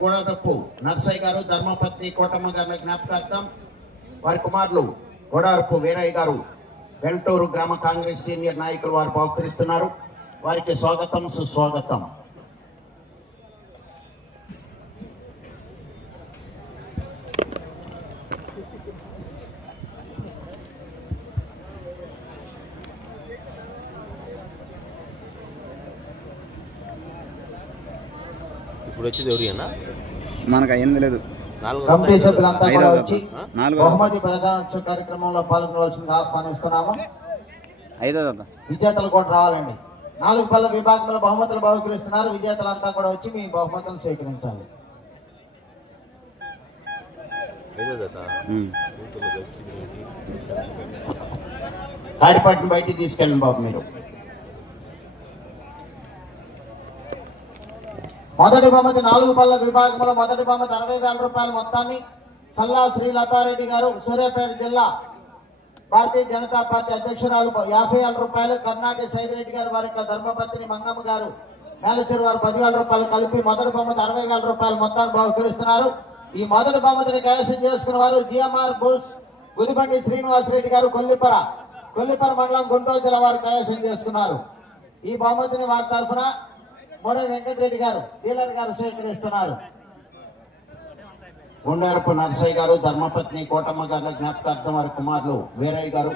గోడారపు నర్సయ్య గారు ధర్మపత్ని కోటమ్మ గారి జ్ఞాపకార్థం వారి కుమారులు గోడారపు వీరయ్య గారు వెల్టూరు గ్రామ కాంగ్రెస్ సీనియర్ నాయకులు వారు బహుకరిస్తున్నారు. వారికి స్వాగతం సుస్వాగతం. ఇప్పుడు వచ్చేది ఎవరి మనకు అయ్యింది లేదు. నాలుగు కమిటీ సభ్యులంతా కూడా వచ్చి బహుమతి ప్రధానోత్సవ కార్యక్రమంలో పాల్గొనవలసిందిగా ఆహ్వానిస్తున్నాము. ఐదో విజేతలు కూడా రావాలండి. నాలుగు పళ్ళ విభాగంలో బహుమతులు బహుకరిస్తున్నారు. విజేతలంతా కూడా వచ్చి మీ బహుమతులు స్వీకరించాలి. తాడిపట్టిని బయటికి తీసుకెళ్ళండి బాబు మీరు. మొదటి బహుమతి నాలుగు పళ్ళ విభాగంలో మొదటి బహుమతి అరవై వేల రూపాయల మొత్తాన్ని సల్లా శ్రీ లతారెడ్డి గారు సూర్యాపేట జిల్లా భారతీయ జనతా పార్టీ అధ్యక్షురాలు యాభై వేల రూపాయలు కర్ణాటక సైదిరెడ్డి గారు వారి యొక్క ధర్మపత్ని మంగమ్మ గారు మేనేజర్ వారు పదివేల రూపాయలు కలిపి మొదటి బహుమతి అరవై వేల రూపాయల మొత్తాన్ని బహుకరిస్తున్నారు. ఈ మొదటి బహుమతిని కైవసం చేసుకున్న వారు జిఎంఆర్ బుల్స్ గుదిబండి శ్రీనివాసరెడ్డి గారు కొల్లిపర కొల్లిపర మండలం గుంటూరు జిల్లా వారు కైవసం చేసుకున్నారు. ఈ బహుమతిని వారి తరఫున మూడో వెంకటరెడ్డి గారు డీలర్ గారు స్వీకరిస్తున్నారు. గుండారపు నరసయ్య గారు ధర్మపత్ని కోటమ్మ గారి జ్ఞాపకార్థం వారి కుమారులు వీరయ్య గారు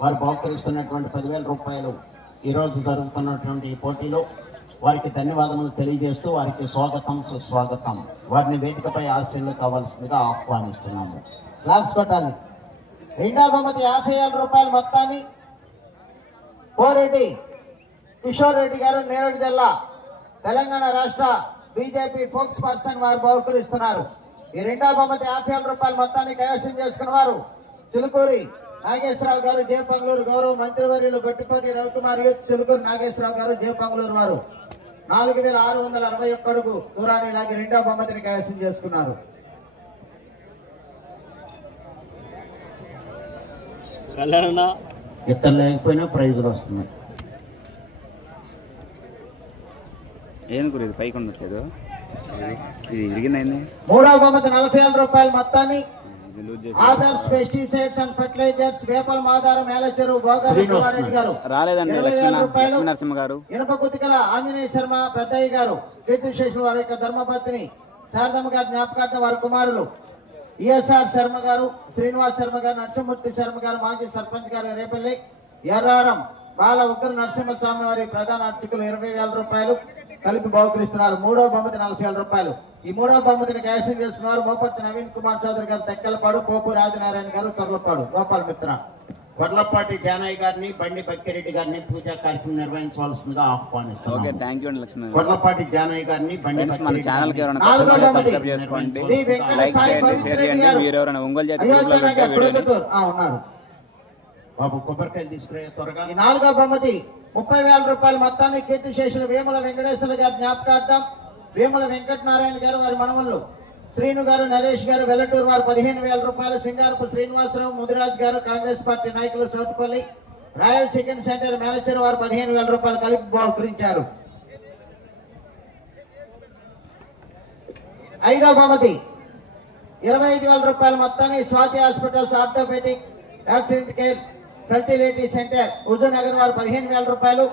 వారు బహుకరిస్తున్నటువంటి పదివేల రూపాయలు ఈరోజు జరుగుతున్నటువంటి ఈ పోటీలో వారికి ధన్యవాదములు తెలియజేస్తూ వారికి స్వాగతం సుస్వాగతం. వారిని వేదికపై ఆశీర్లు కావాల్సిందిగా ఆహ్వానిస్తున్నాము. క్లాప్స్ కొట్టాలి. రెండో బహుమతి యాభై వేల రూపాయల మొత్తాన్ని పోరెడ్డి కిషోర్ రెడ్డి గారు నేరేడు జిల్లా తెలంగాణ రాష్ట్ర బీజేపీ ఫోక్స్ పర్సన్ వారు బహుకరిస్తున్నారు. ఈ రెండో బహుమతి యాభై వేల రూపాయల మొత్తాన్ని కైవసం చేసుకున్న వారు చిలుకూరి నాగేశ్వరరావు గారు జయపంగులూరు గౌరవ మంత్రివర్యులు గట్టిపాటి రవికుమార్ యూత్ చిలుకూరు నాగేశ్వరరావు గారు జయపంగులూరు వారు. నాలుగు వేల ఆరు వందల అరవై ఒక్క అడుగు దూరాన్ని లాగి రెండో బహుమతిని కైవసం చేసుకున్నారు. ఇతను లేకపోయినా ప్రైజులు వస్తున్నాయి. ఏం కూర ఇది పైకి ఉండట్లేదు? ఇది ఇరిగిందైంది మూడో బహుమతి నలభై వేల రూపాయల మొత్తాన్ని. Adarsh pesticides and fertilizers Vepala Madaram Melacheruvu గారు. రాలేదండి లక్ష్మీ నరసింహ గారు. ఇనప కుతికల ఆంజనేయ శర్మ పెద్దయ్య గారు. కీర్తి శేషులు వారి యొక్క ధర్మపత్ని శారదమ్మ గారి జ్ఞాపకార్థం వారి కుమారులు ఈఎస్ఆర్ శర్మ గారు శ్రీనివాస్ శర్మ గారు నరసింహమూర్తి శర్మ గారు మాజీ సర్పంచ్ గారు రేపల్లి ఎర్రారం బాల ఉగ్ర నరసింహస్వామి వారి ప్రధాన అర్చకులు ఇరవై వేల రూపాయలు. కలిపి బహుకరిస్తున్నారు. మూడో బహుమతి నలభై వేల రూపాయలు. ఈ మూడో బహుమతిని కైవసం చేసుకున్నారు మోపర్తి నవీన్ కుమార్ చౌదరి గారు తెక్కలపాడు పోపు రాజనారాయణ గారు తొర్లపాడు గోపాల మిత్ర. కొర్లపాటి జానయ్య గారిని బండి బక్కిరెడ్డి గారిని పూజా కార్యక్రమం నిర్వహించవలసిందిగా ఆహ్వానిస్తున్నాం కొర్లపాటి జానయ్య గారిని బండి మన ఛానల్ చేసుకోండి. లైక్ చేయండి షేర్ చేయండి. మీరు ఎవరైనా ఒంగోలు జాతి గ్రూప్ బాబు కొబ్బరికాయలు తీసుకురా త్వరగా. ఈ నాలుగో బహుమతి ముప్పై వేల రూపాయల మొత్తాన్ని కీర్తి చేసిన వేముల వెంకటేశ్వర గారి జ్ఞాపకార్థం. వేముల వెంకటనారాయణ గారు వారి మనవళ్ళు. శ్రీను గారు నరేష్ గారు వెల్లటూరు వారు పదిహేను వేల రూపాయలు. సింగారపు శ్రీనివాసరావు ముదిరాజ్ గారు కాంగ్రెస్ పార్టీ నాయకులు Sotupalli. Royal chicken centre manager వారు పదిహేను వేల రూపాయలు కలిపి బహుకరించారు. ఐదో బహుమతి ఇరవై ఐదు వేల రూపాయల మొత్తాన్ని Swathi hospitals orthopaedic accident care fertility centre. Huzurnagar వారు పదిహేను వేల రూపాయలు.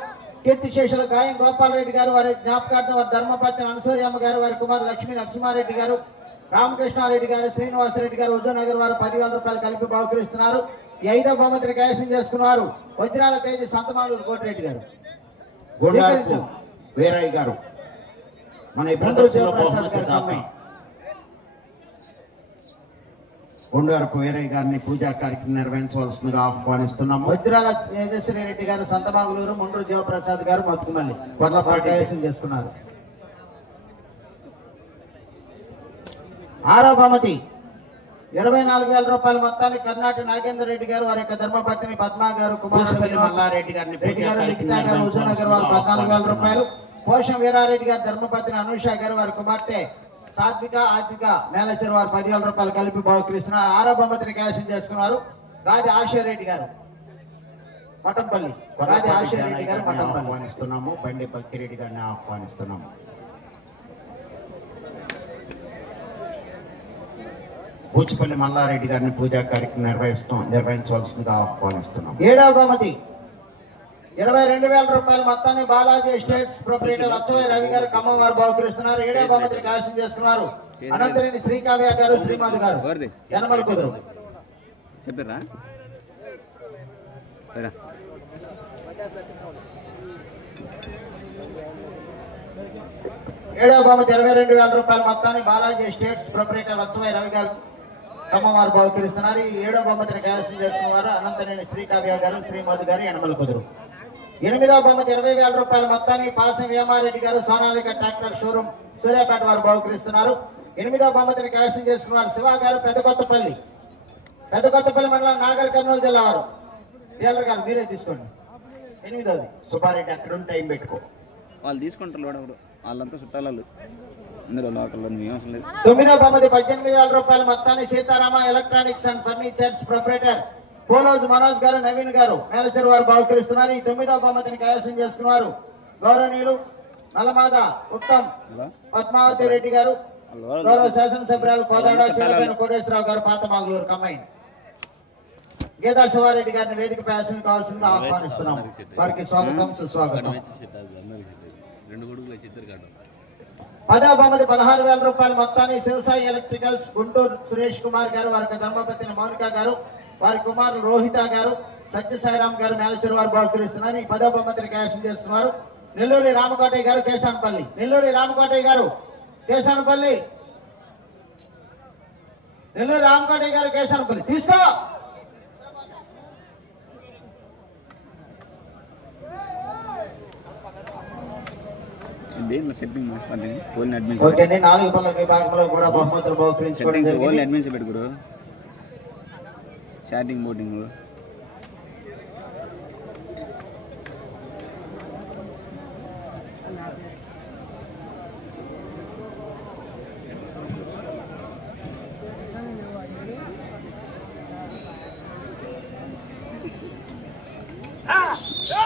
కీర్తిశేషులు గాయం గోపాలరెడ్డి గారు వారి జ్ఞాపకార్థం వారి ధర్మపత్ని అనసూర్యమ్మ గారు వారి కుమారు లక్ష్మీ నరసింహారెడ్డి గారు రామకృష్ణారెడ్డి గారు శ్రీనివాసరెడ్డి గారు హుజూర్నగర్ వారు పదివేల రూపాయలు కలిపి బహుకరిస్తున్నారు. ఈ ఐదో బహుమతిని కైవసం చేసుకున్నారు వజ్రాల తేదీ సంతమాలూరు కోటిరెడ్డి గారు. వీరయ్య గారు. మన ఈ ప్రదర్శనలో ప్రసాద్ బహుమతి గారు గుండారపు వీరయ్య గారిని పూజా కార్యక్రమం నిర్వహించవలసిందిగా ఆహ్వానిస్తున్నాము వజ్రాల తేజశ్వరి రెడ్డి గారు సంతమాగులూరు ముండ్రు జీవప్రసాద్ గారు మత్తుకుమల్లి కొర్లపాటి కైవసం చేసుకున్నారు. ఆరో బహుమతి ఇరవై నాలుగు వేల రూపాయల మొత్తాన్ని కర్ణాటక నాగేంద్ర రెడ్డి గారు వారి యొక్క ధర్మపత్ని పద్మా గారు వినోద్ మల్లారెడ్డి గారిని రెడ్డి గారు లిఖితా గారు హుజూర్నగర్ వారు పద్నాలుగు వేల రూపాయలు. పోషం వీరారెడ్డి గారు ధర్మపత్ని అనూష గారు వారి కుమార్తె సాత్విక ఆర్థిక మేనేజర్ వారు పదివేల రూపాయలు కలిపి బహుకరిస్తున్నారు ఆరో బహుమతిని కైవసం చేసుకున్నారు రాజు ఆశ్వర్రెడ్డి గారు. రాజ రాజు ఆశ్వర్రెడ్డి గారు ఆహ్వానిస్తున్నాము. బండి భక్తిరెడ్డి గారిని ఆహ్వానిస్తున్నాము. పూచిపల్లి మల్లారెడ్డి గారిని పూజా కార్యక్రమం నిర్వహిస్తాం నిర్వహించవలసిందిగా ఆహ్వానిస్తున్నాం ఏడవ బహుమతి. ఇరవై రెండు వేల రూపాయల మొత్తాన్ని బాలాజీ ఎస్టేట్స్ ప్రొపరేటర్ అచ్చవై రవి గారు ఖమ్మం వారు బహుకరిస్తున్నారు ఏడవ బహుమతిని కైవసం చేసుకున్నారు. అనంతరేని శ్రీకావ్య గారు శ్రీమతి గారు. యనమల కుదురు. చెప్పారా రా. ఏడవ బహుమతి ఇరవై రెండు వేల రూపాయల మొత్తాన్ని బాలాజీ ఎస్టేట్స్ ప్రొపరేటర్ అచ్చవై రవి గారు ఖమ్మం వారు బహుకరిస్తున్నారు ఈ ఏడవ బహుమతిని కైవసం చేసుకున్నారు అనంతరేని శ్రీకావ్య గారు శ్రీమతి గారు యనమల కుదురు. ఎనిమిదవ బహుమతి ఇరవై వేల రూపాయల మొత్తాన్ని పాసం వేమారెడ్డి గారు సోనాలిక ట్రాక్టర్ షోరూమ్ సూర్యాపేట వారు బహుకరిస్తున్నారు. ఎనిమిదవ బహుమతిని కైవసం చేసుకున్నారు శివ గారు పెద్దకొత్తపల్లి. పెద్దకొత్తపల్లి మండలం నాగర్ కర్నూలు జిల్లా వారు. టేలర్ గారు మీరే తీసుకోండి. ఎనిమిదవది సుబ్బారెడ్డి అక్కడ ఉంటే టైం పెట్టుకో. వాళ్ళు తీసుకుంటారు వాళ్ళంతా చుట్టాలు తొమ్మిదవ బహుమతి పద్దెనిమిది వేల రూపాయల మొత్తాన్ని Seetharama electronics and furnitures proprietor పోలోజ్ Manoj గారు నవీన్ గారు మేనేజర్ వారు బహుకరిస్తున్నారు. ఈ తొమ్మిదవ బహుమతిని కైవసం చేసుకున్నారు గౌరవనీయులు నల్లమాద ఉత్తమ్ పద్మావతి రెడ్డి గారు గౌరవ శాసనసభ్యురాలు కోదాడ చీలపైన కోటేశ్వరరావు గారు పాత మాగులూరు కమ్మాయి గీతా శివారెడ్డి గారిని వేదిక ప్రయాసం కావాల్సిందిగా ఆహ్వానిస్తున్నాం. వారికి స్వాగతం సుస్వాగతం. పదవ బహుమతి పదహారు వేల రూపాయల మొత్తాన్ని శివసాయి ఎలక్ట్రికల్స్ గుంటూరు సురేష్ కుమార్ గారు వారికి ధర్మపతిని మౌనిక గారు వారి కుమారులు రోహిత గారు సత్యసాయిరామ్ గారు మేనేజర్ వారు బహుకరిస్తున్నారు. ఈ పదవ బహుమతిని కైవసం చేసుకున్నారు. నెల్లూరి రామకోటయ్య గారు కేశానపల్లి. నెల్లూరి రామకోటయ్య గారు కేశానపల్లి. నెల్లూరి రామకోటయ్య గారు కేశానపల్లి. తీసుకో! దేంట్లో సెట్టింగ్ మార్చుకోండి ఓన్లీ అడ్మిన్ ఓకే అండి. నాలుగు పనుల విభాగంలో కూడా బహుమతులు బహుకరించుకోవడం ఓన్లీ జరిగింది. అడ్మిన్స్ పెట్టుకోరు చాటింగ్ బోటింగ్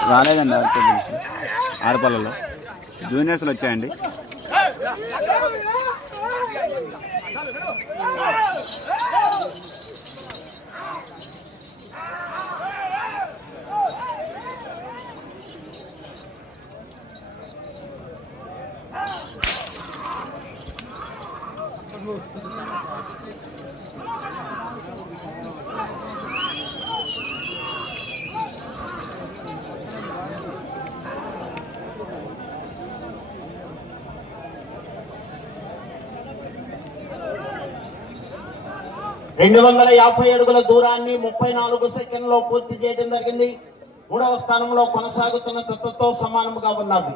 రాలేదండి ఆడపిల్లలు ఆడపిల్లలు జూనియర్స్లు వచ్చాయండి. రెండు వందల యాభై అడుగుల దూరాన్ని ముప్పై నాలుగు సెకండ్లో పూర్తి చేయడం జరిగింది. మూడవ స్థానంలో కొనసాగుతున్న తత్వతో సమానముగా ఉన్నవి.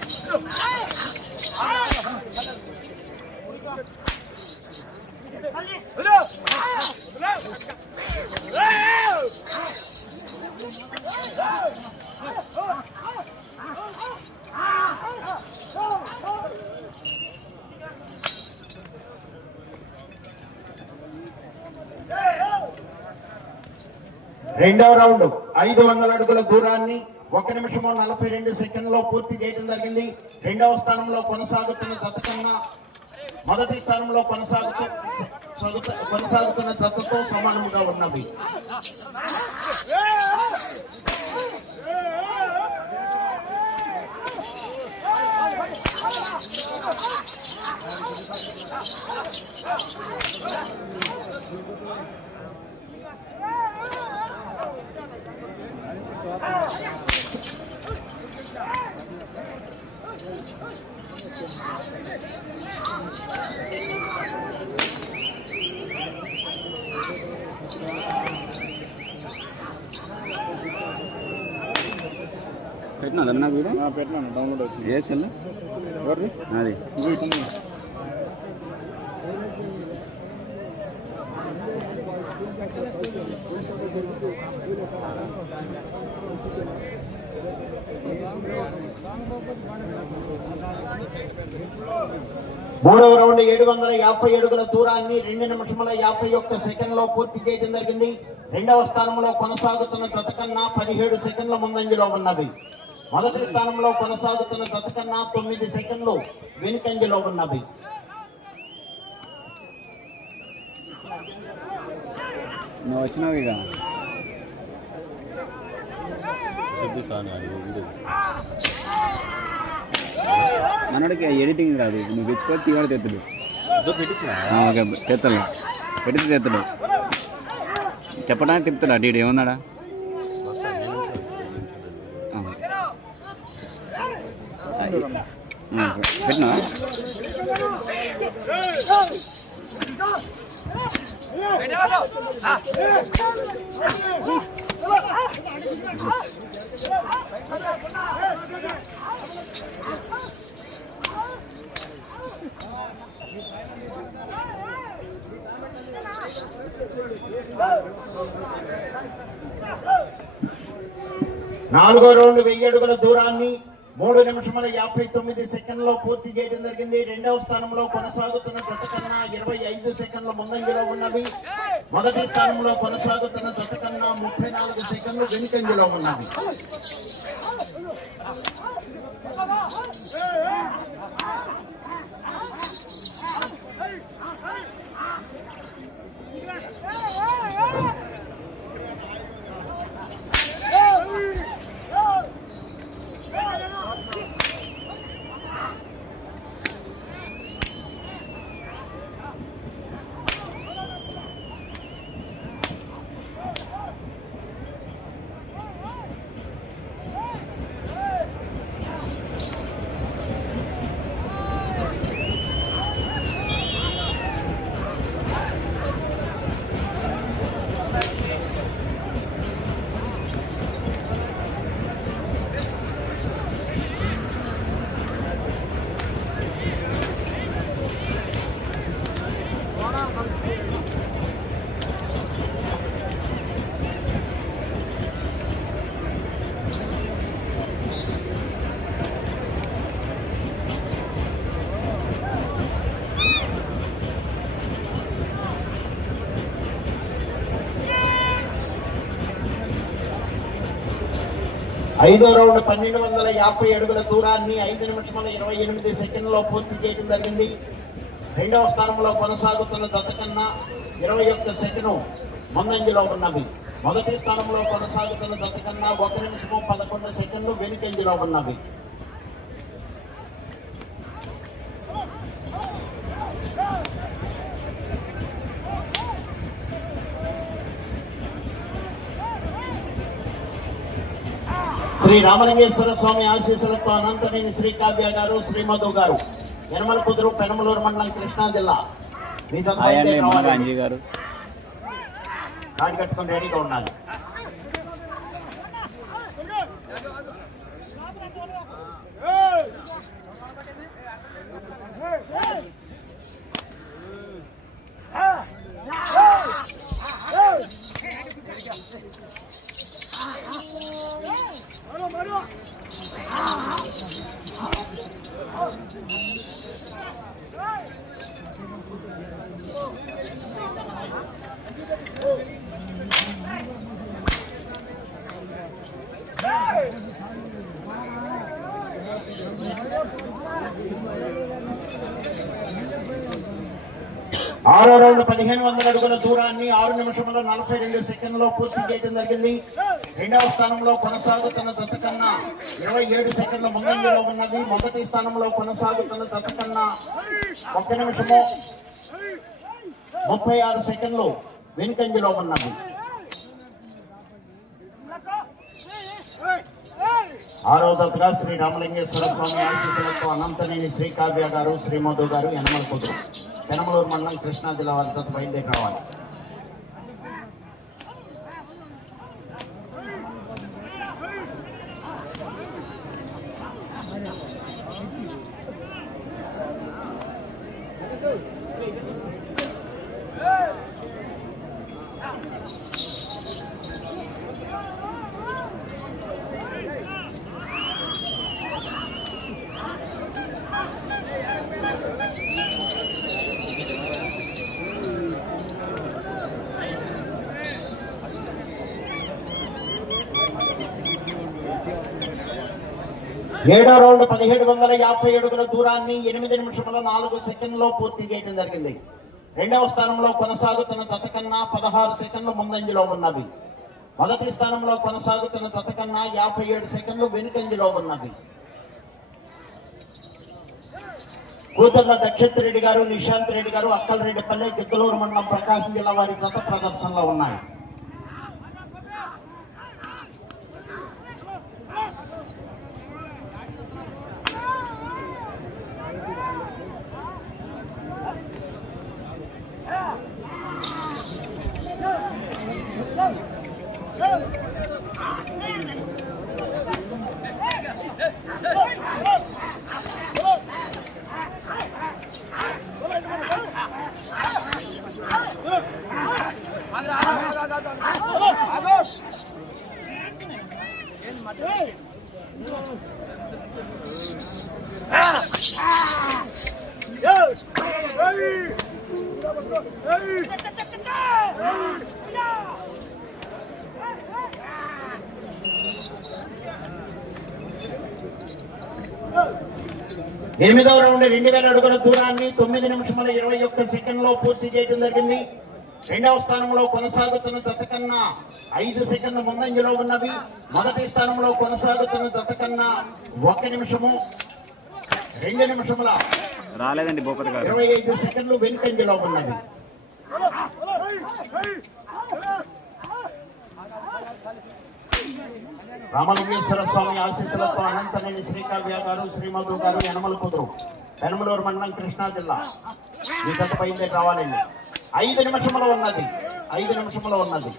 రెండవ రౌండ్ ఐదు వందల అడుగుల దూరాన్ని ఒక నిమిషము నలభై రెండు సెకండ్లో పూర్తి చేయడం జరిగింది. రెండవ స్థానంలో కొనసాగుతున్న దత్తకన్న మొదటి స్థానంలో కొనసాగుతూ కొనసాగుతున్న దత్తతో సమానంగా ఉన్నవి. పెట్టినా అన్నా వీడు పెట్టినాను. డౌన్లోడ్ అవుతుంది ఏ సెల్? ఎవరిది? అది Thank మూడవ రౌండ్ ఏడు వందల యాభై అడుగుల దూరాన్ని రెండు నిమిషముల యాభై ఒక్క సెకండ్లో పూర్తి చేయడం జరిగింది. రెండవ స్థానంలో కొనసాగుతున్న తతకన్నా పదిహేడు సెకండ్ల ముందంజలో ఉన్నవి. మొదటి స్థానంలో కొనసాగుతున్న తతకన్నా తొమ్మిది సెకండ్లు వెనుకంజలో ఉన్నవి. నువ్వు వచ్చినావు సిద్ధు వీడు మనోడికి ఎడిటింగ్ రాదు. నువ్వు తెచ్చుకొని తీవాడు తెత్తుడు. ఓకే తెత్తలు పెడితే తెత్తుడు. చెప్పడానికి తిప్పుతాడు? ఇటు ఏమన్నాడా పెట్టినా? నాలుగో రౌండ్ వెయ్యి అడుగుల దూరాన్ని మూడు నిమిషముల యాభై తొమ్మిది సెకండ్లో పూర్తి చేయడం జరిగింది. రెండవ స్థానంలో కొనసాగుతున్న జత కన్నా ఇరవై ఐదు సెకండ్ల ముందంజలో ఉన్నవి. మొదటి స్థానంలో కొనసాగుతున్న జత కన్నా ముప్పై నాలుగు సెకండ్లు వెనుకంజలో ఉన్నవి. ఐదో రౌండ్ పన్నెండు వందల యాభై అడుగుల దూరాన్ని ఐదు నిమిషముల ఇరవై ఎనిమిది సెకండ్లో పూర్తి చేయడం జరిగింది. రెండవ స్థానంలో కొనసాగుతున్న దత కన్నా ఇరవై ఒక్క సెకండ్ ముందంజలో ఉన్నవి మొదటి స్థానంలో కొనసాగుతున్న దత కన్నా ఒక నిమిషము పదకొండు సెకండ్లు వెనుకంజలో ఉన్నవి శ్రీ రామలింగేశ్వర స్వామి ఆశీస్సులతో అనంతనేని శ్రీ కావ్య గారు శ్రీ మధు గారు యనమల కుదురు పెనమలూరు మండలం కృష్ణా జిల్లా. మీతో కట్టుకొని రెడీగా ఉండాలి. ఆరో రౌండ్ పదిహేను వందల అడుగుల దూరాన్ని ఆరు నిమిషముల నలభై రెండు సెకండ్లో పూర్తి చేయడం జరిగింది. రెండవ స్థానంలో కొనసాగుతున్న దత్త కన్నా ఇరవై ఏడు సెకండ్ల ముందంజలో ఉన్నది. మొదటి స్థానంలో కొనసాగుతున్న దత్త కన్నా ఒక నిమిషము ముప్పై ఆరు సెకండ్లు వెనుకంజలో ఉన్నది. ఆరో దత్తగా శ్రీ రామలింగేశ్వర స్వామి ఆశీస్సులతో అనంతనేని శ్రీ కావ్య గారు శ్రీమధు గారు యనమల కుదురు పెనమలూరు మండలం కృష్ణా జిల్లా వారి జత బయలుదేరి రావాలి. ఏడో రౌండ్ పదిహేడు వందల యాభై అడుగుల దూరాన్ని ఎనిమిది నిమిషముల నాలుగు సెకండ్లో పూర్తి చేయడం జరిగింది. రెండవ స్థానంలో కొనసాగుతున్న తతకన్నా పదహారు సెకండ్లు ముందంజలో ఉన్నవి. మొదటి స్థానంలో కొనసాగుతున్న తతకన్నా యాభై ఏడు సెకండ్లు వెనుకంజలో ఉన్నవి. కూతుర్ల దక్షిత్ రెడ్డి గారు నిశాంత్ రెడ్డి గారు అక్కలరెడ్డిపల్లె గిద్దలూరు మండలం ప్రకాశం జిల్లా వారి జత ప్రదర్శనలో ఉన్నాయి. ఎనిమిదవ రౌండ్ రెండు వేల అడుగుల దూరాన్ని తొమ్మిది నిమిషముల ఇరవై ఒక్క సెకండ్లో పూర్తి చేయడం జరిగింది. రెండవ స్థానంలో కొనసాగుతున్న జత కన్నా ఐదు సెకండ్ల ముందంజలో ఉన్నవి. మొదటి స్థానంలో కొనసాగుతున్న జత కన్నా ఒక నిమిషము రెండు నిమిషముల రాలేదండి భూపతి గారు. ఇరవై ఐదు సెకండ్లు వెనుకంజలో ఉన్నది. రామలింగేశ్వర స్వామి ఆశీస్సులతో అనంతనేని శ్రీకావ్య గారు శ్రీమధు గారు యనమల కుదురు పెనమలూరు మండలం కృష్ణా జిల్లా. మీ గత పైందే కావాలండి ఐదు నిమిషంలో ఉన్నది. ఐదు నిమిషంలో ఉన్నది.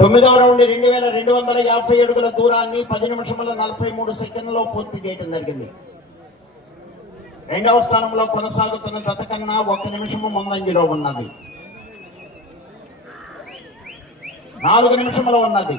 తొమ్మిదవ రౌండ్ రెండు వేల రెండు వందల యాభై అడుగుల దూరాన్ని పది నిమిషముల నలభై మూడు సెకండ్లో పూర్తి చేయడం జరిగింది. రెండవ స్థానంలో కొనసాగుతున్న జత కన్నా ఒక నిమిషము ముందంజలో ఉన్నది. నాలుగు నిమిషములు ఉన్నది.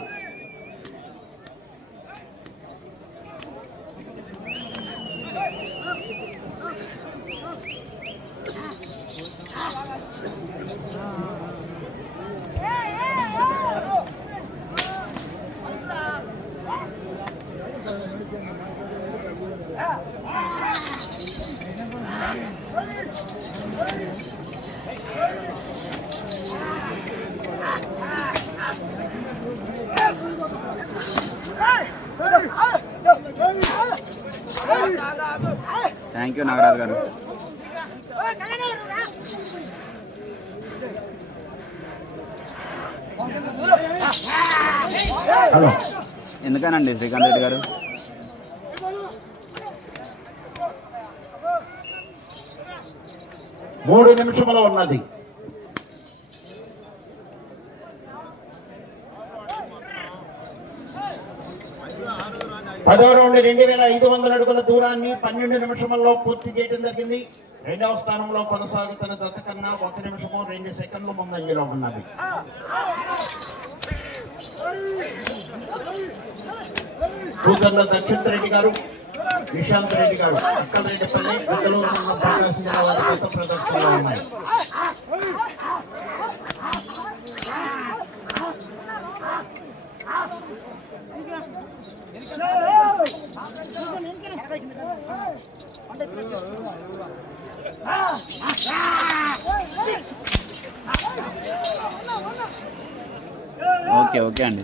థ్యాంక్ యూ నాగరాజు గారు. హలో ఎందుకనండి శ్రీకాంత్ రెడ్డి గారు? మూడు నిమిషములు ఉన్నది. పదవ రౌండ్ రెండు వేల ఐదు వందల అడుగుల దూరాన్ని పన్నెండు నిమిషముల్లో పూర్తి చేయడం జరిగింది. రెండవ స్థానంలో కొనసాగుతున్న జత కన్నా ఒక నిమిషము రెండు సెకండ్లు ముందంజలో ఉన్నది. కూతుర్ల దక్షిత్ రెడ్డి గారు విశాంత్ రెడ్డి గారు అక్కలరెడ్డిపల్లి మండలం ప్రకాశం జిల్లా వారి ప్రదర్శనలో ఉన్నాయి. ఓకే ఓకే అండి.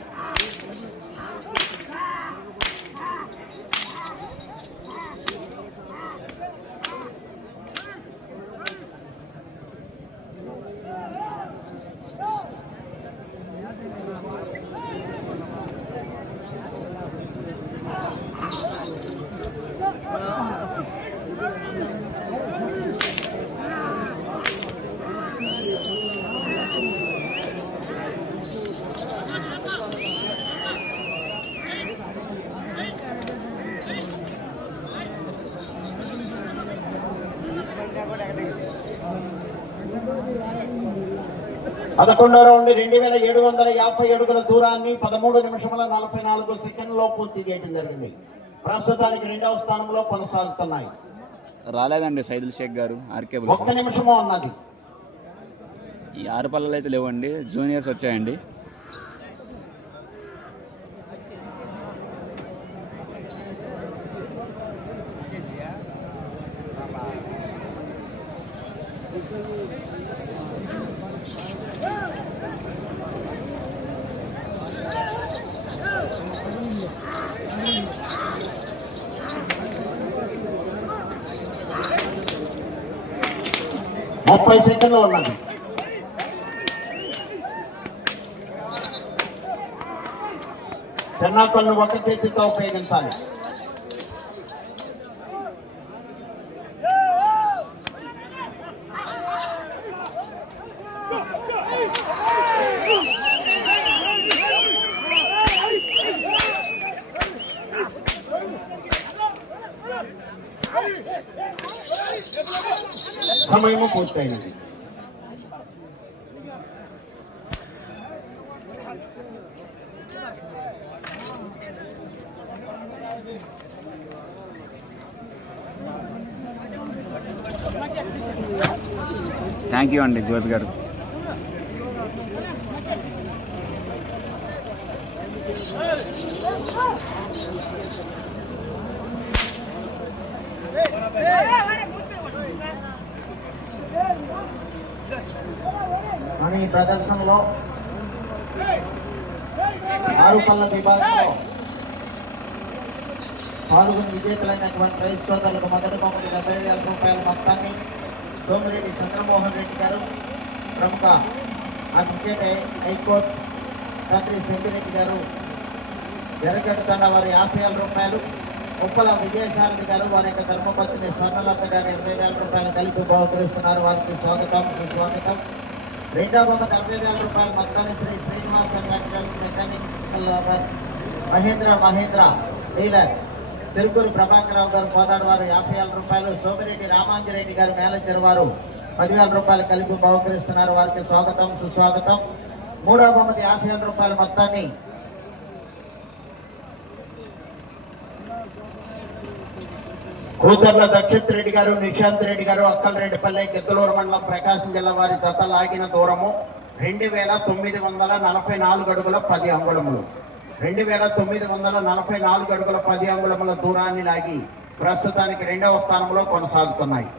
పదకొండో రౌండ్ రెండు వేల ఏడు వందల యాభై అడుగుల దూరాన్ని పదమూడు నిమిషముల నలభై నాలుగు సెకండ్లో పూర్తి చేయడం జరిగింది. ప్రస్తుతానికి రెండవ స్థానంలో కొనసాగుతున్నాయి. రాలేదండి సైదుల్ షేక్ గారు ఆర్కే ఒక్క నిమిషము ఉన్నది. ఈ ఆరు పల్లెలు అయితే లేవండి జూనియర్స్ వచ్చాయండి. ముప్పై సెకండ్లు ఉన్నది. చిన్న కొన్ని ఒక చేతితో ఉపయోగించాలి. థ్యాంక్ యూ అండి జ్యోతి గారు. మన ఈ ప్రదర్శనలో ఆరు పళ్ళ విభాగంలో పాల్గొని విజేతలైనటువంటి రైతు సోదరులకు మొదటి బహుమతి డెబ్బై వేల రూపాయల మొత్తాన్ని సోమిరెడ్డి చంద్రమోహన్ రెడ్డి గారు ప్రముఖ అడ్వకేట్ హైకోర్టు తండ్రి సెంగిరెడ్డి గారు జరగట్టుతున్న వారి యాభై వేల రూపాయలు ఉప్పల విజయసారథి గారు వారి యొక్క ధర్మపత్ని స్వర్ణలత గారు ఇరవై వేల రూపాయలు కలిపి బహుకరిస్తున్నారు. వారికి స్వాగతం సుస్వాగతం. రెండవ బహుమతి అరవై వేల రూపాయలు మొత్తాన్ని Sri Srinivasa materials mechanical Mahindra Mahindra dealer Tiruppur Prabhakararao గారు కోదాడు వారు యాభై వేల రూపాయలు. సోమిరెడ్డి రామాంజరెడ్డి గారు మేనేజర్ వారు పదివేల రూపాయలు కలిపి బహుకరిస్తున్నారు. వారికి స్వాగతం సుస్వాగతం. మూడవ బహుమతి యాభై వేల రూపాయల మొత్తాన్ని కూతుర్ల దక్షిత్ రెడ్డి గారు నిశాంత్ రెడ్డి గారు అక్కలరెడ్డిపల్లె గిద్దలూరు మండలం ప్రకాశం జిల్లా వారి జత లాగిన దూరము రెండు వేల తొమ్మిది వందల నలభై నాలుగు అడుగుల పది అంగుళములు. రెండు వేల తొమ్మిది వందల నలభై నాలుగు అడుగుల పది అంగుళముల దూరాన్ని లాగి ప్రస్తుతానికి రెండవ స్థానంలో కొనసాగుతున్నాయి.